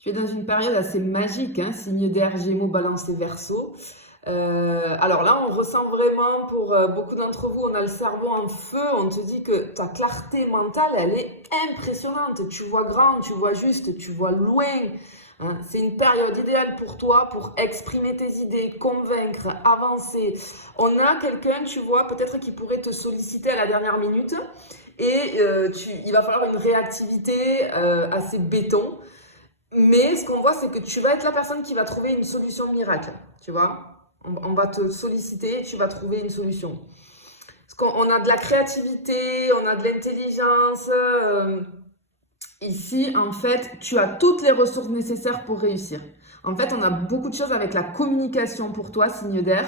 Tu es dans une période assez magique, hein, signe d'air, Gémeaux, Balance et Verseau. Alors là, on ressent vraiment, pour beaucoup d'entre vous, on a le cerveau en feu, on te dit que ta clarté mentale, elle est impressionnante. Tu vois grand, tu vois juste, tu vois loin. Hein. C'est une période idéale pour toi, pour exprimer tes idées, convaincre, avancer. On a quelqu'un, tu vois, peut-être qui pourrait te solliciter à la dernière minute et il va falloir une réactivité assez béton. Mais ce qu'on voit, c'est que tu vas être la personne qui va trouver une solution miracle, tu vois. On va te solliciter et tu vas trouver une solution. Parce qu'on a de la créativité, on a de l'intelligence. Ici, en fait, tu as toutes les ressources nécessaires pour réussir. En fait, on a beaucoup de choses avec la communication pour toi, signe d'air.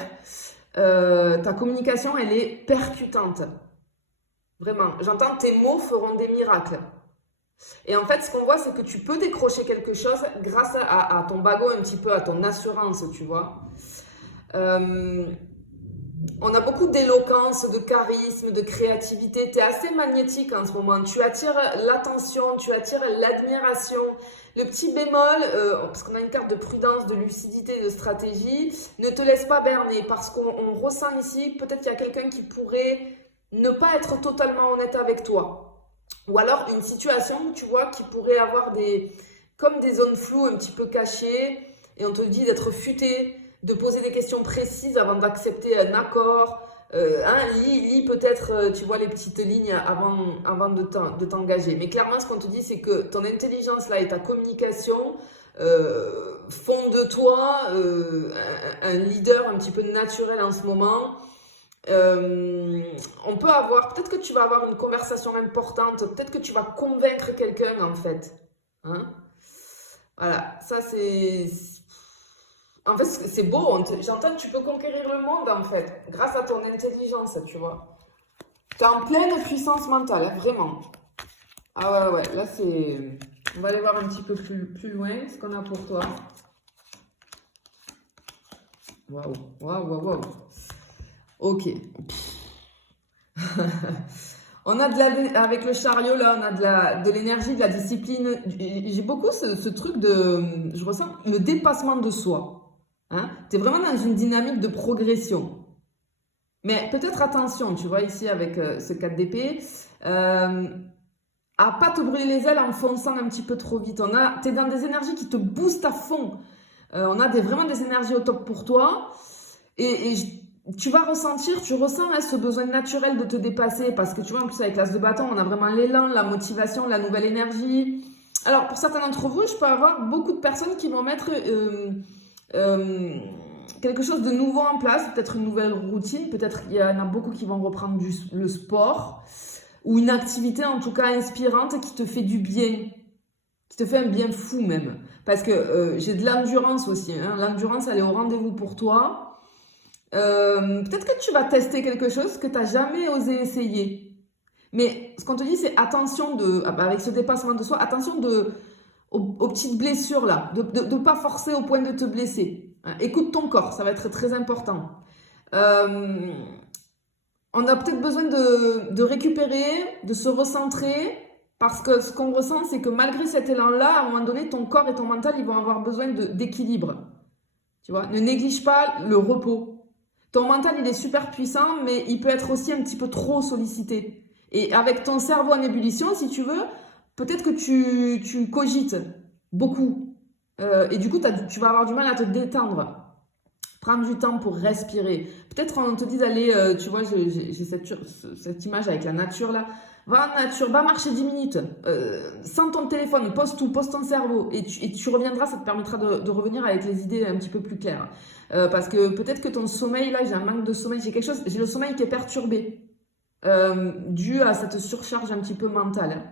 Ta communication, elle est percutante. Vraiment. J'entends tes mots feront des miracles. Et en fait, ce qu'on voit, c'est que tu peux décrocher quelque chose grâce à ton bagot, un petit peu à ton assurance, tu vois. On a beaucoup d'éloquence, de charisme, de créativité. Tu es assez magnétique en ce moment. Tu attires l'attention, tu attires l'admiration. Le petit bémol, parce qu'on a une carte de prudence, de lucidité, de stratégie, ne te laisse pas berner parce qu'on ressent ici, peut-être qu'il y a quelqu'un qui pourrait ne pas être totalement honnête avec toi. Ou alors une situation, tu vois, qui pourrait avoir comme des zones floues un petit peu cachées, et on te dit d'être futé, de poser des questions précises avant d'accepter un accord. Lis peut-être, tu vois, les petites lignes avant de t'engager. Mais clairement, ce qu'on te dit, c'est que ton intelligence là et ta communication font de toi un leader un petit peu naturel en ce moment. On peut avoir, peut-être que tu vas avoir une conversation importante, peut-être que tu vas convaincre quelqu'un en fait. Hein. Voilà, ça c'est. En fait, c'est beau, j'entends que tu peux conquérir le monde en fait, grâce à ton intelligence, tu vois. Tu es en pleine puissance mentale, hein, vraiment. Ah ouais, là c'est. On va aller voir un petit peu plus loin ce qu'on a pour toi. Waouh. Ok. On a avec le chariot là, on a de l'énergie, de la discipline. J'ai beaucoup ce truc je ressens le dépassement de soi. Hein? Tu es vraiment dans une dynamique de progression. Mais peut-être attention, tu vois ici avec ce 4 d'épée, à pas te brûler les ailes en fonçant un petit peu trop vite. Tu es dans des énergies qui te boostent à fond. On a vraiment des énergies au top pour toi. Et tu vas ressentir, tu ressens ce besoin naturel de te dépasser parce que tu vois, en plus avec l'as de bâton, on a vraiment l'élan, la motivation, la nouvelle énergie. Alors, pour certains d'entre vous, je peux avoir beaucoup de personnes qui vont mettre quelque chose de nouveau en place, peut-être une nouvelle routine, peut-être il y en a beaucoup qui vont reprendre le sport ou une activité en tout cas inspirante qui te fait du bien, qui te fait un bien fou même. Parce que j'ai de l'endurance aussi, hein. L'endurance, elle est au rendez-vous pour toi. Peut-être que tu vas tester quelque chose que tu n'as jamais osé essayer. Mais ce qu'on te dit, c'est attention avec ce dépassement de soi, attention aux petites blessures là, de ne pas forcer au point de te blesser. Hein, écoute ton corps, ça va être très important. On a peut-être besoin de récupérer, de se recentrer, parce que ce qu'on ressent, c'est que malgré cet élan-là, à un moment donné, ton corps et ton mental, ils vont avoir besoin d'équilibre. Tu vois, ne néglige pas le repos. Ton mental, il est super puissant, mais il peut être aussi un petit peu trop sollicité. Et avec ton cerveau en ébullition, si tu veux, peut-être que tu cogites beaucoup. Et du coup, tu vas avoir du mal à te détendre. Prendre du temps pour respirer. Peut-être on te dit d'aller, tu vois, j'ai cette image avec la nature là. Va en nature, va marcher 10 minutes. Sans ton téléphone, pose tout, pose ton cerveau. Et tu reviendras, ça te permettra de revenir avec les idées un petit peu plus claires. Parce que peut-être que ton sommeil, là, j'ai un manque de sommeil, j'ai le sommeil qui est perturbé. Dû à cette surcharge un petit peu mentale.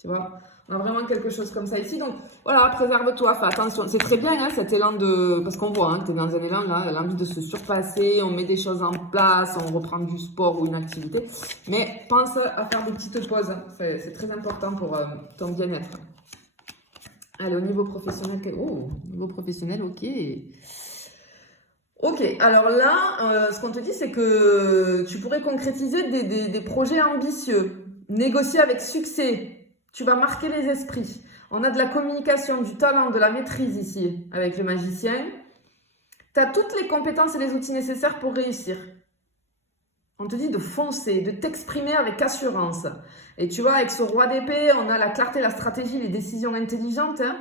Tu vois, on a vraiment quelque chose comme ça ici. Donc voilà, préserve-toi, fais attention. C'est très bien hein, cet élan parce qu'on voit, hein, tu es dans un élan là, l'envie de se surpasser, on met des choses en place, on reprend du sport ou une activité. Mais pense à faire des petites pauses, c'est très important pour ton bien-être. Allez, au niveau professionnel, ok. Ok, alors là, ce qu'on te dit, c'est que tu pourrais concrétiser des projets ambitieux, négocier avec succès. Tu vas marquer les esprits. On a de la communication, du talent, de la maîtrise ici, avec le magicien. Tu as toutes les compétences et les outils nécessaires pour réussir. On te dit de foncer, de t'exprimer avec assurance. Et tu vois, avec ce roi d'épée, on a la clarté, la stratégie, les décisions intelligentes. Hein.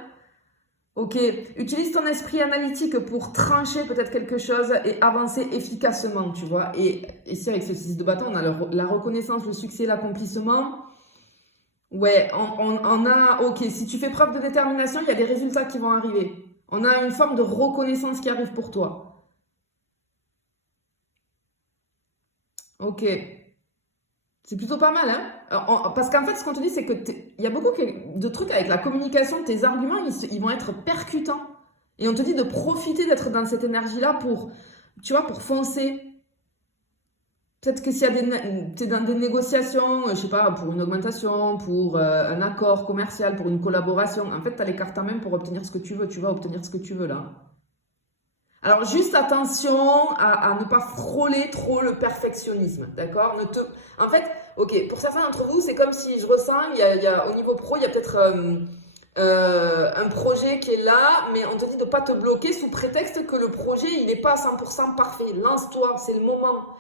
Ok, utilise ton esprit analytique pour trancher peut-être quelque chose et avancer efficacement, tu vois. Et ici, avec ce 6 de bâton, on a la reconnaissance, le succès, l'accomplissement. Ouais, on a, ok, si tu fais preuve de détermination, il y a des résultats qui vont arriver. On a une forme de reconnaissance qui arrive pour toi. Ok. C'est plutôt pas mal, hein? Parce qu'en fait, ce qu'on te dit, c'est que il y a beaucoup de trucs avec la communication, tes arguments, ils vont être percutants. Et on te dit de profiter d'être dans cette énergie-là pour, tu vois, pour foncer. Peut-être que s'il y a t'es dans des négociations, je sais pas, pour une augmentation, pour un accord commercial, pour une collaboration, en fait, tu as les cartes en main pour obtenir ce que tu veux. Tu vas obtenir ce que tu veux là. Alors, juste attention à ne pas frôler trop le perfectionnisme, d'accord? En fait, ok, pour certains d'entre vous, c'est comme si je ressens, au niveau pro, il y a peut-être un projet qui est là, mais on te dit de ne pas te bloquer sous prétexte que le projet, il n'est pas à 100% parfait. Lance-toi, c'est le moment.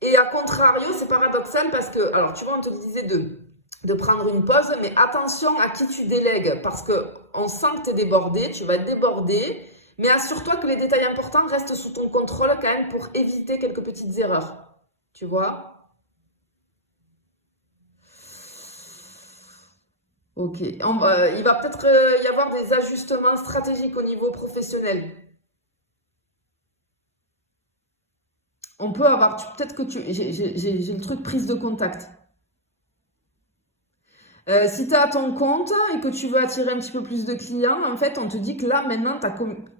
Et à contrario, c'est paradoxal parce que, alors tu vois, on te disait de prendre une pause, mais attention à qui tu délègues, parce qu'on sent que tu es débordé, tu vas être débordé, mais assure-toi que les détails importants restent sous ton contrôle quand même pour éviter quelques petites erreurs, tu vois. Ok, il va peut-être y avoir des ajustements stratégiques au niveau professionnel. On peut avoir, peut-être que j'ai le truc prise de contact. Si tu as ton compte et que tu veux attirer un petit peu plus de clients, en fait, on te dit que là, maintenant,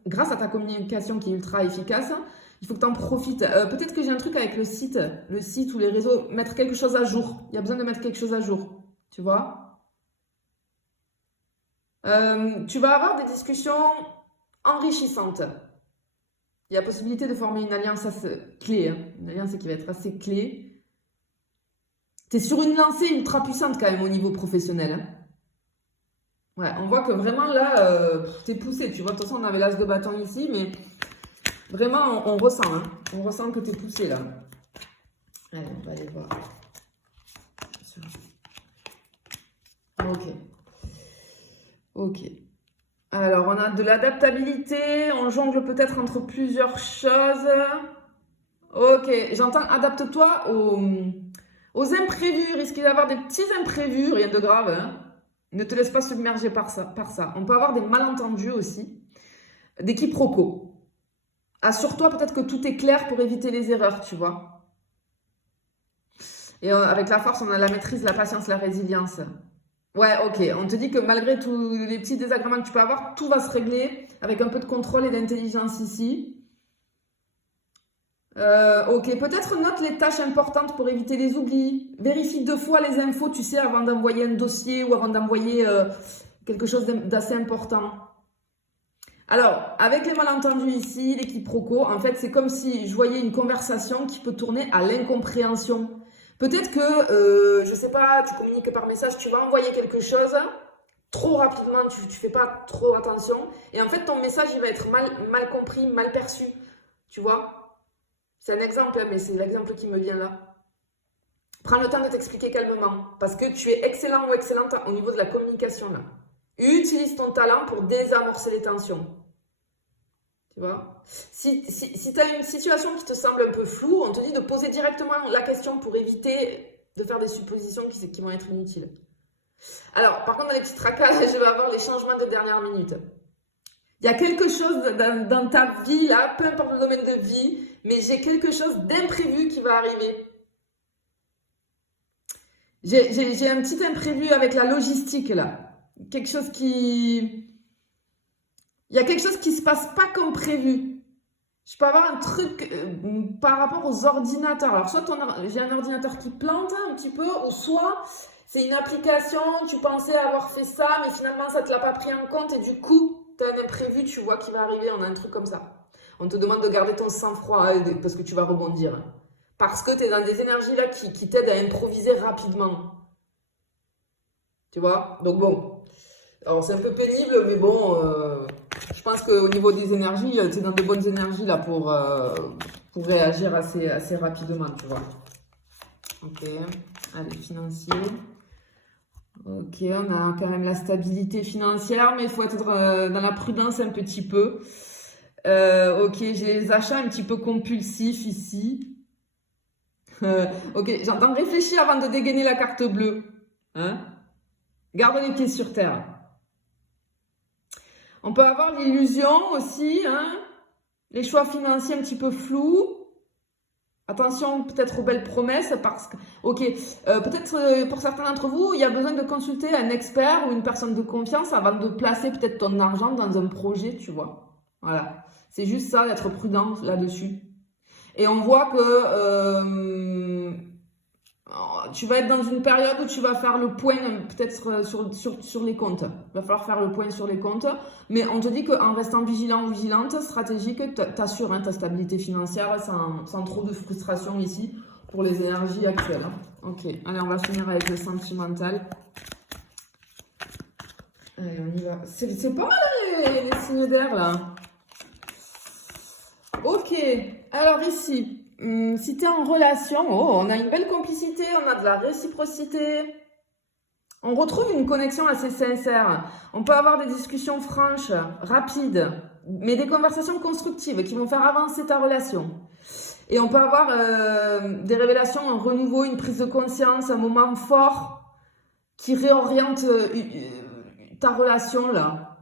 grâce à ta communication qui est ultra efficace, il faut que tu en profites. Peut-être que j'ai un truc avec le site ou les réseaux, mettre quelque chose à jour. Il y a besoin de mettre quelque chose à jour, tu vois. Tu vas avoir des discussions enrichissantes. Il y a possibilité de former une alliance clé, hein. Une alliance qui va être assez clé. Tu es sur une lancée ultra puissante quand même au niveau professionnel. Hein. Ouais, on voit que vraiment là, t'es poussé. Tu vois, de toute façon, on avait l'as de bâton ici, mais vraiment, on ressent. Hein. On ressent que t'es poussé là. Allez, on va aller voir. Ok. Ok. Alors, on a de l'adaptabilité. On jongle peut-être entre plusieurs choses. Ok, j'entends adapte-toi aux imprévus. Il risque d'y avoir des petits imprévus, rien de grave. Hein. Ne te laisse pas submerger par ça. On peut avoir des malentendus aussi, des quiproquos. Assure-toi peut-être que tout est clair pour éviter les erreurs, tu vois. Et avec la force, on a la maîtrise, la patience, la résilience. Ouais, ok. On te dit que malgré tous les petits désagréments que tu peux avoir, tout va se régler avec un peu de contrôle et d'intelligence ici. Ok, peut-être note les tâches importantes pour éviter les oublis. Vérifie 2 fois les infos, tu sais, avant d'envoyer un dossier ou avant d'envoyer quelque chose d'assez important. Alors, avec les malentendus ici, les quiproquos, en fait, c'est comme si je voyais une conversation qui peut tourner à l'incompréhension. Peut-être que, je sais pas, tu communiques par message, tu vas envoyer quelque chose trop rapidement, tu fais pas trop attention. Et en fait, ton message, il va être mal compris, mal perçu. Tu vois? C'est un exemple, mais c'est l'exemple qui me vient là. Prends le temps de t'expliquer calmement, parce que tu es excellent ou excellente au niveau de la communication là. Utilise ton talent pour désamorcer les tensions. Tu vois? Si tu as une situation qui te semble un peu floue, on te dit de poser directement la question pour éviter de faire des suppositions qui vont être inutiles. Alors, par contre, dans les petits tracas, je vais avoir les changements de dernière minute. Il y a quelque chose dans ta vie, là, peu importe le domaine de vie, mais j'ai quelque chose d'imprévu qui va arriver. J'ai un petit imprévu avec la logistique, là. Quelque chose qui... Il y a quelque chose qui se passe pas comme prévu. Je peux avoir un truc par rapport aux ordinateurs. Alors, soit j'ai un ordinateur qui plante un petit peu, ou soit c'est une application, tu pensais avoir fait ça, mais finalement, ça ne te l'a pas pris en compte, et du coup, tu as un imprévu, tu vois, qui va arriver, on a un truc comme ça. On te demande de garder ton sang-froid parce que tu vas rebondir. Parce que tu es dans des énergies là qui t'aident à improviser rapidement. Tu vois? Donc bon, alors c'est un peu pénible, mais bon, je pense qu'au niveau des énergies, tu es dans de bonnes énergies là pour réagir assez rapidement, tu vois. Ok, allez, financier. Ok, on a quand même la stabilité financière, mais il faut être dans la prudence un petit peu. Ok, j'ai les achats un petit peu compulsifs ici. Ok, j'entends réfléchir avant de dégainer la carte bleue. Hein? Garde les pieds sur terre. On peut avoir l'illusion aussi, hein? Les choix financiers un petit peu flous. Attention peut-être aux belles promesses parce que, ok, peut-être pour certains d'entre vous, il y a besoin de consulter un expert ou une personne de confiance avant de placer peut-être ton argent dans un projet, tu vois. Voilà, c'est juste ça, d'être prudent là-dessus. Et on voit que tu vas être dans une période où tu vas faire le point peut-être sur les comptes. Il va falloir faire le point sur les comptes. Mais on te dit qu'en restant vigilant ou vigilante, stratégique, t'assures ta stabilité financière sans trop de frustration ici pour les énergies actuelles. Ok, allez, on va finir avec le sentimental. Allez, on y va. C'est pas mal les signes d'air là. Ok, alors ici. Si tu es en relation, oh, on a une belle complicité, on a de la réciprocité. On retrouve une connexion assez sincère. On peut avoir des discussions franches, rapides, mais des conversations constructives qui vont faire avancer ta relation. Et on peut avoir des révélations, un renouveau, une prise de conscience, un moment fort qui réoriente ta relation là.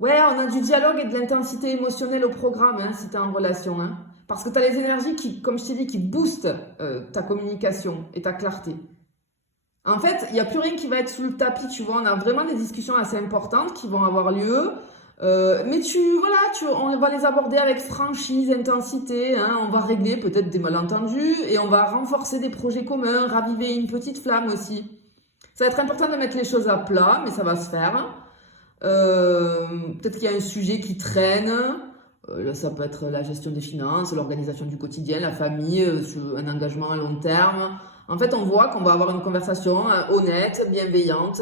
Ouais, on a du dialogue et de l'intensité émotionnelle au programme si tu es en relation. Parce que tu as les énergies qui, comme je t'ai dit, qui boostent ta communication et ta clarté. En fait, il n'y a plus rien qui va être sous le tapis, tu vois. On a vraiment des discussions assez importantes qui vont avoir lieu. Mais on va les aborder avec franchise, intensité. On va régler peut-être des malentendus et on va renforcer des projets communs, raviver une petite flamme aussi. Ça va être important de mettre les choses à plat, mais ça va se faire. Peut-être qu'il y a un sujet qui traîne. Là, ça peut être la gestion des finances, l'organisation du quotidien, la famille, un engagement à long terme. En fait, on voit qu'on va avoir une conversation honnête, bienveillante.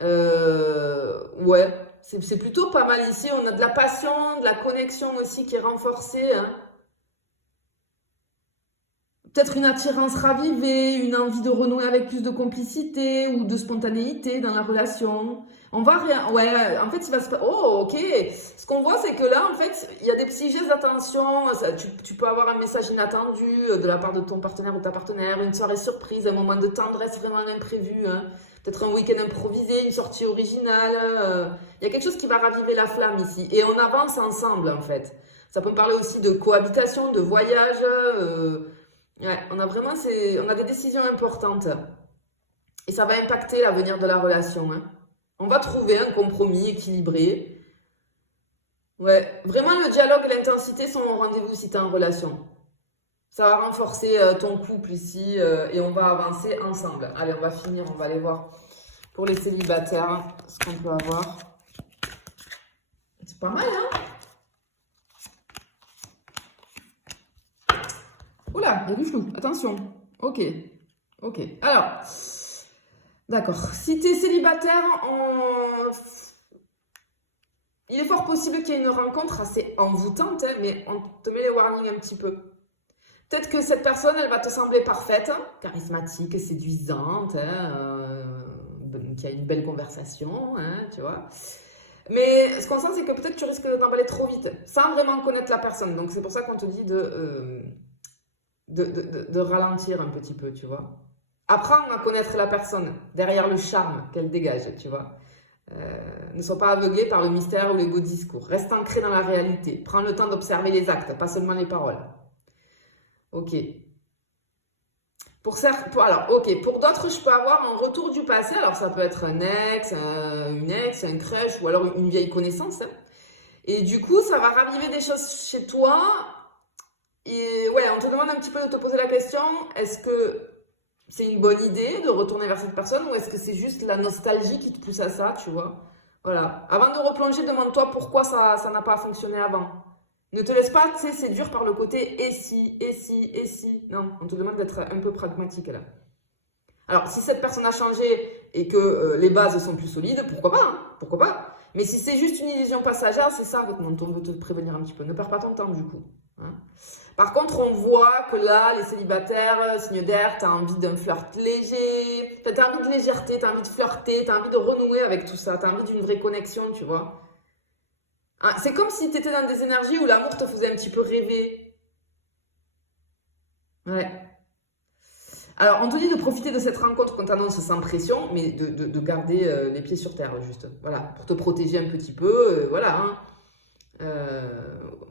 Ouais, c'est plutôt pas mal ici. On a de la passion, de la connexion aussi qui est renforcée. Peut-être une attirance ravivée, une envie de renouer avec plus de complicité ou de spontanéité dans la relation. Ouais, en fait, il va se oh, ok. Ce qu'on voit, c'est que là, en fait, il y a des petits gestes d'attention. Tu peux avoir un message inattendu de la part de ton partenaire ou ta partenaire, une soirée surprise, un moment de tendresse vraiment imprévu. Peut-être un week-end improvisé, une sortie originale. Il y a quelque chose qui va raviver la flamme ici. Et on avance ensemble, en fait. Ça peut parler aussi de cohabitation, de voyage. Ouais, on a des décisions importantes et ça va impacter l'avenir de la relation. On va trouver un compromis équilibré. Ouais, vraiment le dialogue et l'intensité sont au rendez-vous si tu es en relation. Ça va renforcer ton couple ici et on va avancer ensemble. Allez, on va finir, on va aller voir pour les célibataires ce qu'on peut avoir. C'est pas mal, hein? Oula, il y a du flou, attention. Ok. Alors, d'accord. Si tu es célibataire, il est fort possible qu'il y ait une rencontre assez envoûtante, mais on te met les warnings un petit peu. Peut-être que cette personne, elle va te sembler parfaite, charismatique, séduisante, qui a une belle conversation, tu vois. Mais ce qu'on sent, c'est que peut-être tu risques de t'emballer trop vite, sans vraiment connaître la personne. Donc c'est pour ça qu'on te dit de ralentir un petit peu, tu vois. Apprends à connaître la personne derrière le charme qu'elle dégage, tu vois. Ne sois pas aveuglé par le mystère ou les beaux discours. Reste ancré dans la réalité. Prends le temps d'observer les actes, pas seulement les paroles. Ok. Pour d'autres, je peux avoir un retour du passé. Alors, ça peut être un ex, une ex, un crush ou alors une vieille connaissance. Et du coup, ça va raviver des choses chez toi. Et ouais, on te demande un petit peu de te poser la question, est-ce que c'est une bonne idée de retourner vers cette personne ou est-ce que c'est juste la nostalgie qui te pousse à ça, tu vois? Voilà. Avant de replonger, demande-toi pourquoi ça n'a pas fonctionné avant. Ne te laisse pas, tu sais, séduire par le côté et si, et si, et si. Non, on te demande d'être un peu pragmatique là. Alors, si cette personne a changé, et que les bases sont plus solides, pourquoi pas, hein, pourquoi pas. Mais si c'est juste une illusion passagère, c'est ça dont on veut te prévenir un petit peu. Ne perds pas ton temps du coup. Hein. Par contre, on voit que là, les célibataires, signe d'air, tu as envie d'un flirt léger, tu as envie de légèreté, tu as envie de flirter, tu as envie de renouer avec tout ça, tu as envie d'une vraie connexion, tu vois. Hein, c'est comme si tu étais dans des énergies où l'amour te faisait un petit peu rêver. Ouais. Alors, on te dit de profiter de cette rencontre qu'on t'annonce sans pression, mais de garder les pieds sur terre, juste. Voilà, pour te protéger un petit peu, voilà. Hein.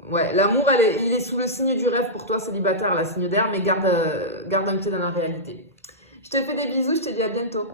Ouais, l'amour, il est sous le signe du rêve pour toi, célibataire, la signe d'air, mais garde un pied dans la réalité. Je te fais des bisous, je te dis à bientôt.